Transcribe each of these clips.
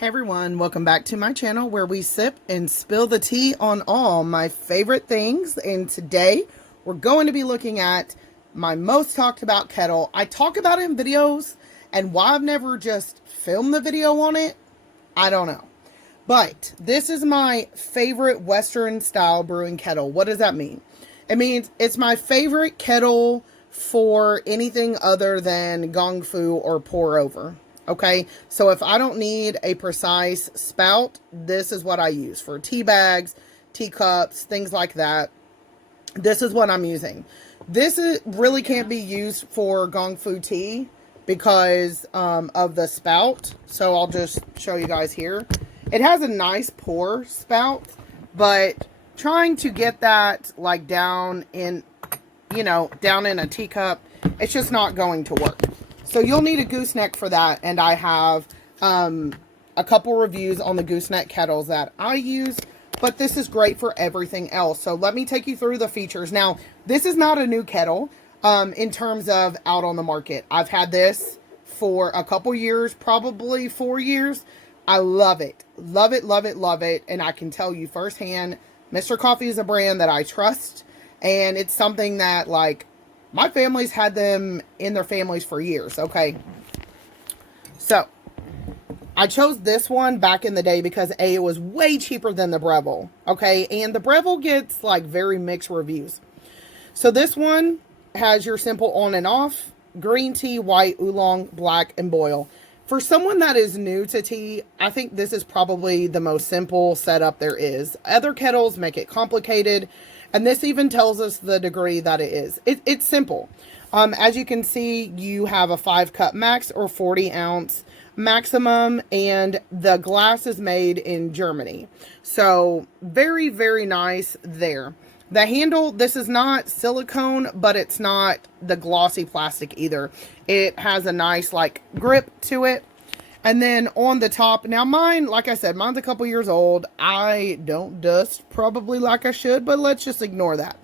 Hey everyone, welcome back to my channel where we sip and spill the tea on all my favorite things. And today we're going to be looking at my most talked about kettle. I talk about it in videos, and why I've never just filmed the video on it, I don't know. But this is my favorite Western style brewing kettle. What does that mean? It means it's my favorite kettle for anything other than gong fu or pour over. Okay, so if I don't need a precise spout, this is what I use for tea bags, teacups, things like that. This is what I'm using. This really can't be used for gong fu tea because of the spout. So I'll just show you guys here. It has a nice pour spout, but trying to get that like down in, down in a teacup, it's just not going to work. So you'll need a gooseneck for that, and I have a couple reviews on the gooseneck kettles that I use, but this is great for everything else. So let me take you through the features. Now, this is not a new kettle in terms of out on the market. I've had this for a couple years, probably 4 years. I love it. Love it, love it, love it. And I can tell you firsthand, MR.COFFEE is a brand that I trust, and it's something that, like, my family's had them in their families for years, okay? So, I chose this one back in the day because, A, it was way cheaper than the Breville, okay? And the Breville gets, like, very mixed reviews. So, this one has your simple on and off, green tea, white, oolong, black, and boil. For someone that is new to tea, I think this is probably the most simple setup there is. Other kettles make it complicated, and this even tells us the degree that it is. It's simple. As you can see, you have a 5-cup max or 40-ounce maximum, and the glass is made in Germany. So, very, very nice there. The handle, this is not silicone, but it's not the glossy plastic either. It has a nice, like, grip to it. And then on the top, now mine, like I said, mine's a couple years old. I don't dust probably like I should, but let's just ignore that.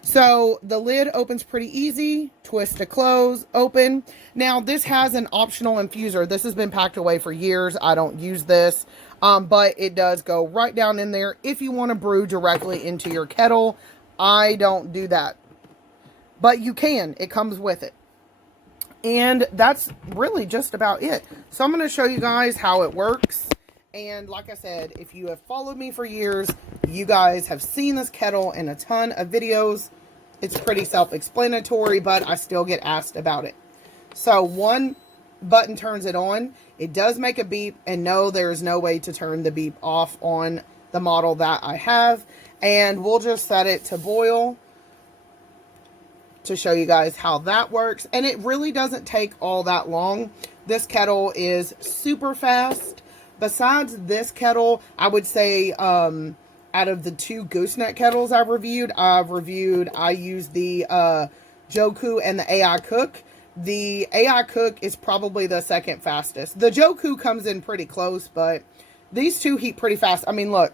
So the lid opens pretty easy, twist to close, open. Now this has an optional infuser. This has been packed away for years. I don't use this, but it does go right down in there if you want to brew directly into your kettle. I don't do that, but you can. It comes with it. And that's really just about it. So I'm going to show you guys how it works. And like I said, if you have followed me for years, you guys have seen this kettle in a ton of videos. It's pretty self-explanatory, but I still get asked about it. So one button turns it on. It does make a beep, and no, there is no way to turn the beep off on the model that I have. And we'll just set it to boil to show you guys how that works. And it really doesn't take all that long. This kettle is super fast. Besides this kettle, I would say out of the 2 gooseneck kettles I use the Joku and the AICOOK. The AICOOK is probably the second fastest. The Joku comes in pretty close, but these 2 heat pretty fast. I mean, look,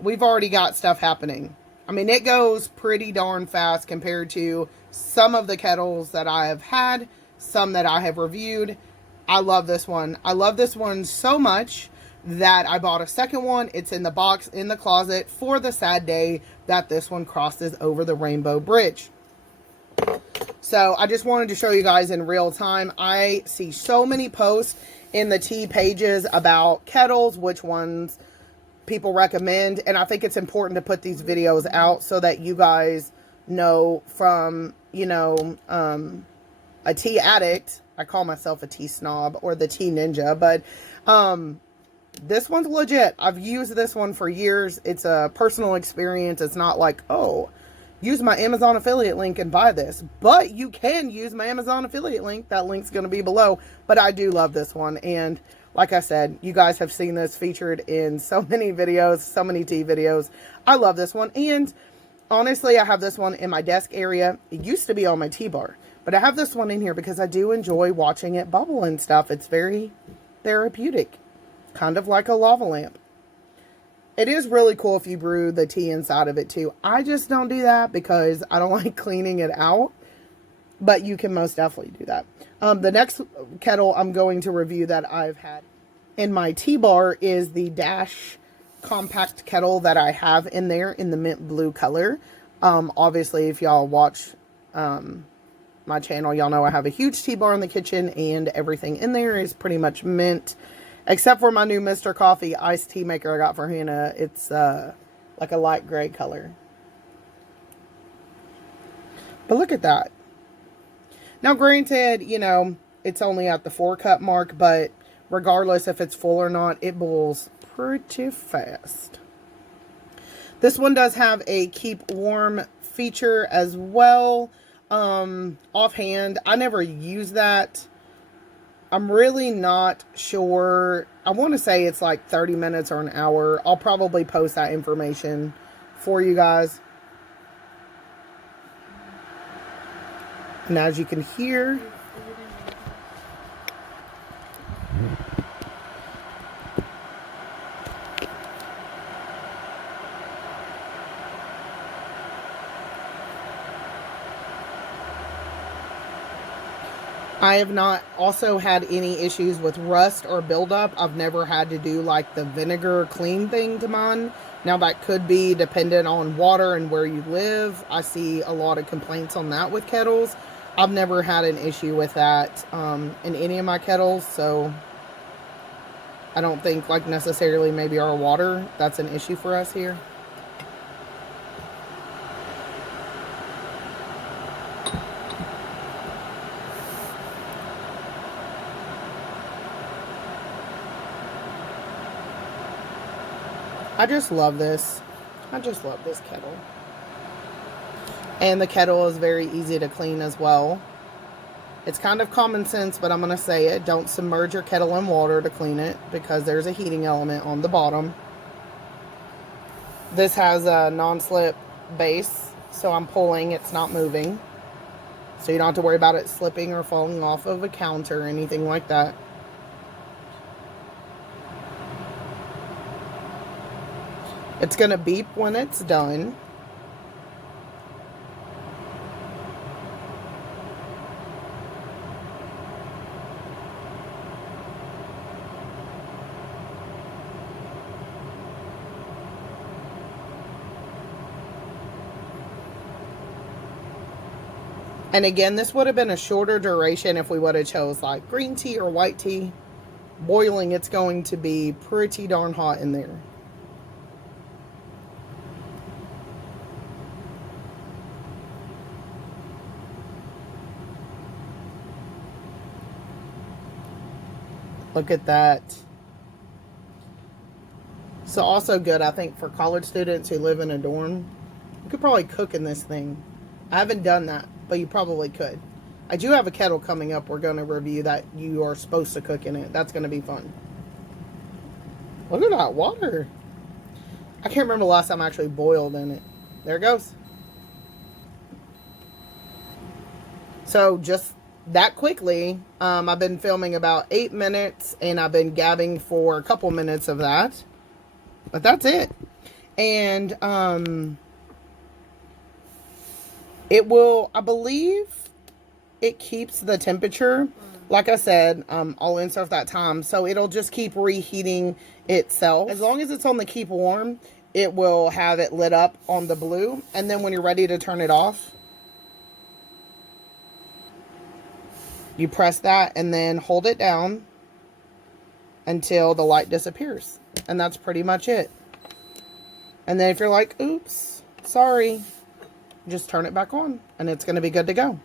we've already got stuff happening. I mean, it goes pretty darn fast compared to some of the kettles that I have had, some that I have reviewed. I love this one. I love this one so much that I bought a second one. It's in the box in the closet for the sad day that this one crosses over the Rainbow Bridge. So I just wanted to show you guys in real time. I see so many posts in the tea pages about kettles, which ones people recommend, and I think it's important to put these videos out so that you guys know from, a tea addict. I call myself a tea snob or the tea ninja, but this one's legit. I've used this one for years. It's a personal experience. It's not like, oh, use my Amazon affiliate link and buy this, but you can use my Amazon affiliate link. That link's going to be below, but I do love this one. And like I said, you guys have seen this featured in so many videos, so many tea videos. I love this one. And honestly, I have this one in my desk area. It used to be on my TBar, but I have this one in here because I do enjoy watching it bubble and stuff. It's very therapeutic, kind of like a lava lamp. It is really cool if you brew the tea inside of it too. I just don't do that because I don't like cleaning it out. But you can most definitely do that. The next kettle I'm going to review that I've had And my TBar is the Dash compact kettle that I have in there in the mint blue color. Obviously, if y'all watch my channel, y'all know I have a huge TBar in the kitchen, and everything in there is pretty much mint, except for my new MR.COFFEE iced tea maker I got for Hannah. It's like a light gray color. But look at that. Now, granted, you know, it's only at the 4-cup mark, but regardless if it's full or not, it boils pretty fast. This one does have a keep warm feature as well. Offhand, I never use that. I'm really not sure. I want to say it's like 30 minutes or an hour. I'll probably post that information for you guys. And as you can hear, I have not also had any issues with rust or buildup. I've never had to do like the vinegar clean thing to mine. Now that could be dependent on water and where you live. I see a lot of complaints on that with kettles. I've never had an issue with that in any of my kettles, so I don't think like necessarily maybe our water, that's an issue for us here. I just love this. I just love this kettle. And the kettle is very easy to clean as well. It's kind of common sense, but I'm going to say it. Don't submerge your kettle in water to clean it because there's a heating element on the bottom. This has a non-slip base, so I'm pulling, it's not moving. So you don't have to worry about it slipping or falling off of a counter or anything like that. It's going to beep when it's done. And again, this would have been a shorter duration if we would have chose like green tea or white tea. Boiling, it's going to be pretty darn hot in there. Look at that. So also good, I think, for college students who live in a dorm. You could probably cook in this thing. I haven't done that, but you probably could. I do have a kettle coming up we're going to review that you are supposed to cook in it. That's going to be fun. Look at that water. I can't remember the last time I actually boiled in it. There it goes. So just that quickly, I've been filming about 8 minutes and I've been gabbing for a couple minutes of that. But that's it. And it will, I believe, it keeps the temperature. Like I said, I'll insert that time. So it'll just keep reheating itself. As long as it's on the keep warm, it will have it lit up on the blue. And then when you're ready to turn it off, you press that and then hold it down until the light disappears. And that's pretty much it. And then if you're like, oops, sorry, just turn it back on and it's going to be good to go.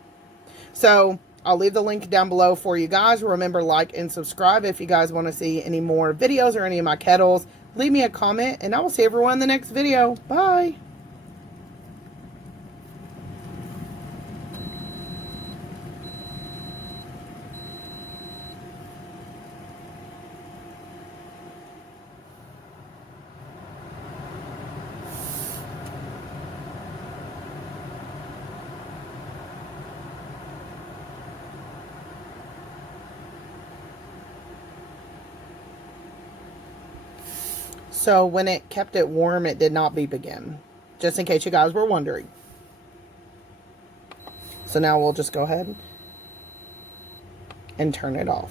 So I'll leave the link down below for you guys. Remember, like and subscribe if you guys want to see any more videos or any of my kettles. Leave me a comment and I will see everyone in the next video. Bye. So when it kept it warm, it did not beep again. Just in case you guys were wondering. So now we'll just go ahead and turn it off.